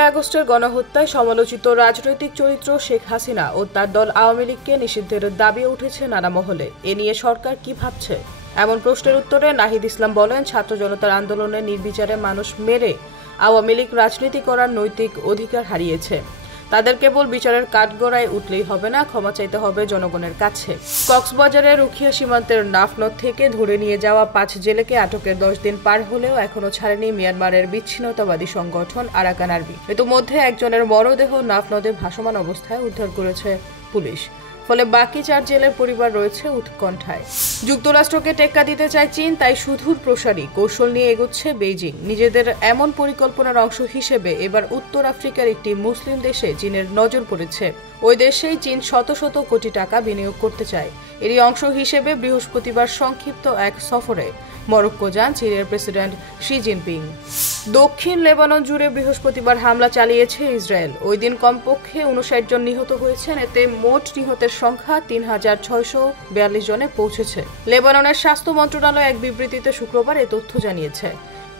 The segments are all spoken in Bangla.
জুলাই আগস্টের গণহত্যায় সমালোচিত রাজনৈতিক চরিত্র শেখ হাসিনা ও তার দল আওয়ামী লীগকে নিষিদ্ধের দাবি উঠেছে নানা মহলে। এ নিয়ে সরকার কি ভাবছে? এমন প্রশ্নের উত্তরে নাহিদ ইসলাম বলেন, ছাত্র জনতার আন্দোলনে নির্বিচারে মানুষ মেরে আওয়ামী লীগ রাজনীতি করার নৈতিক অধিকার হারিয়েছে। তাদের কেবল বিচারের কাঠগড়ায় উঠলেই হবে না, ক্ষমা চাইতে হবে জনগণের কাছে। কক্সবাজারের রুখিয়া সীমান্তের নাফনদ থেকে ধরে নিয়ে যাওয়া 5 জেলেকে আটকের 10 দিন পার হলেও এখনো ছাড়েনি মিয়ানমারের বিচ্ছিন্নতাবাদী সংগঠন আরাকান আর্মি। ইতিমধ্যে একজনের মরদেহ নাফনদে ভাসমান অবস্থায় উদ্ধার করেছে পুলিশ। ফলে বাকি 4 জেলের পরিবার রয়েছে উৎকণ্ঠায়। যুক্তরাষ্ট্রকে টেক্কা দিতে চায় চীন, তাই সুদূর প্রসারী কৌশল নিয়ে এগোচ্ছে বেইজিং। নিজেদের এমন পরিকল্পনার অংশ হিসেবে এবার উত্তর আফ্রিকার একটি মুসলিম দেশে চীনের নজর পড়েছে। ওই দেশেই চীন শত শত কোটি টাকা বিনিয়োগ করতে চায়। এরই অংশ হিসেবে বৃহস্পতিবার সংক্ষিপ্ত এক সফরে মরক্কো যান চীনের প্রেসিডেন্ট শি জিনপিং। দক্ষিণ লেবানন জুড়ে বৃহস্পতিবার হামলা চালিয়েছে ইসরায়েল। ওই দিন কমপক্ষে 59 জন নিহত হয়েছেন। এতে মোট নিহতের সংখ্যা 3642 জনে পৌঁছেছে। লেবাননের স্বাস্থ্য মন্ত্রণালয় এক বিবৃতিতে শুক্রবার এ তথ্য জানিয়েছে।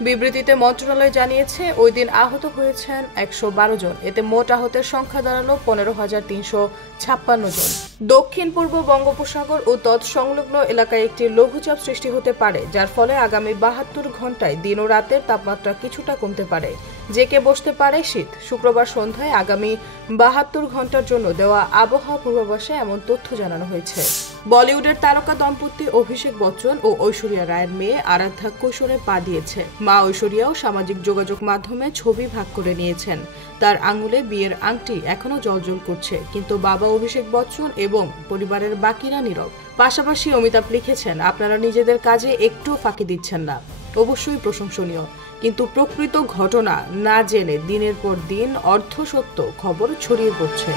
বিবৃতিতে মন্ত্রণালয় জানিয়েছে, ওই দিন আহত হয়েছেন 112 জন। এতে মোট আহতের সংখ্যা দাঁড়ালো 15,356 জন। দক্ষিণ পূর্ব বঙ্গোপসাগর ও তৎসংলগ্ন এলাকায় একটি লঘুচাপ সৃষ্টি হতে পারে, যার ফলে আগামী 72 ঘন্টায় দিন ও রাতের তাপমাত্রা কিছুটা কমতে পারে। জেঁকে বসতে পারে শীত। শুক্রবার সন্ধ্যায় আগামী 72 ঘন্টার জন্য দেওয়া আবহাওয়া পূর্বাভাসে এমন তথ্য জানানো হয়েছে। বলিউডের তারকা দম্পতি অভিষেক বচ্চন ও ঐশ্বরিয়া রায়ের মেয়ে আরাধ্যা কৈশোরে পা দিয়েছে। মা ঐশ্বরিয়াও সামাজিক যোগাযোগ মাধ্যমে ছবি ভাগ করে নিয়েছেন। তার আঙুলে বিয়ের আংটি এখনো জ্বলজ্বল করছে, কিন্তু বাবা অভিষেক বচ্চন এবং পরিবারের বাকিরা নীরব। পাশাপাশি অমিতাভ লিখেছেন, আপনারা নিজেদের কাজে একটু ফাঁকি দিচ্ছেন না, অবশ্যই প্রশংসনীয়, কিন্তু প্রকৃত ঘটনা না জেনে দিনের পর দিন অর্ধসত্য খবর ছড়িয়ে পড়ছে।